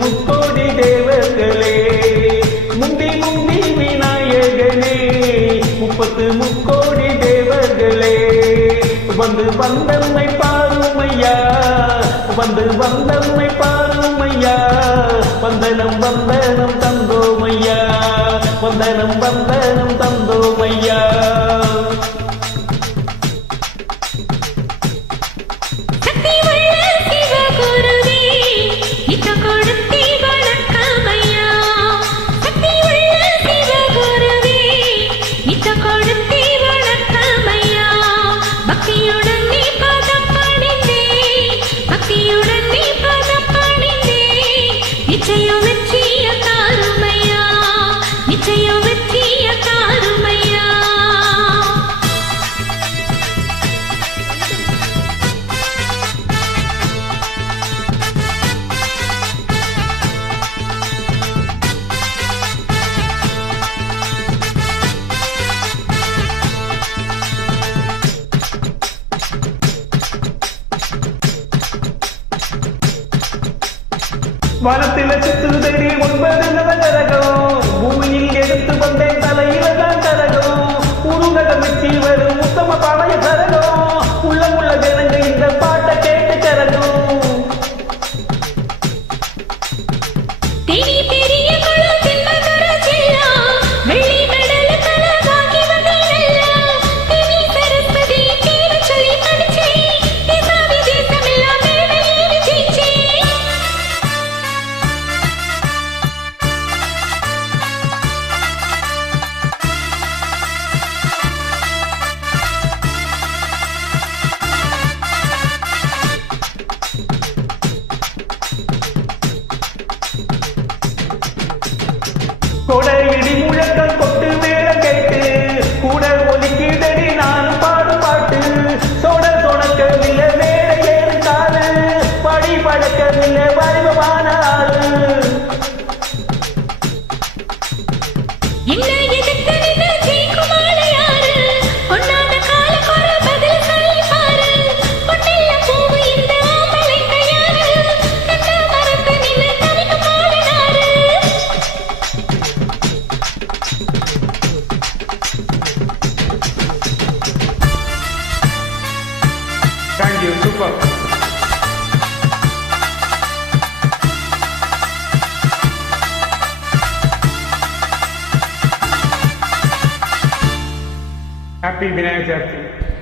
முக்கோடி தேவர்களே முந்தி முந்தி விநாயகனே 30 முக்கோடி தேவர்களே வந்து வந்தம்மை பாருமையா வந்து வந்தம்மை பாருமையா வந்தனம் வந்தனம் தந்தோமையா வந்தனம் வந்தனம் தந்தோமையா வனத்தில சுத்துதடி 9 நவகரகம் பூமியில் எடுத்து வந்தேன் தலையில தான் கரகம் உருகமிச்சி வரும் உத்தம பழைய கரகம் உள்ள ஜனங்க இந்த பாட்டை கேட்டு கரகம் கொடையிடி முழக்கம் கொட்டு மேல கேட்டு கூட ஒலிக்கிடடி நான் பாடும் பாட்டு சொட சொணக்கமில்ல மேல ஏறு காலு படி பழக்கமில்ல வடிவமான ஆளு Thank you, super. Happy Vinayak Chaturthi.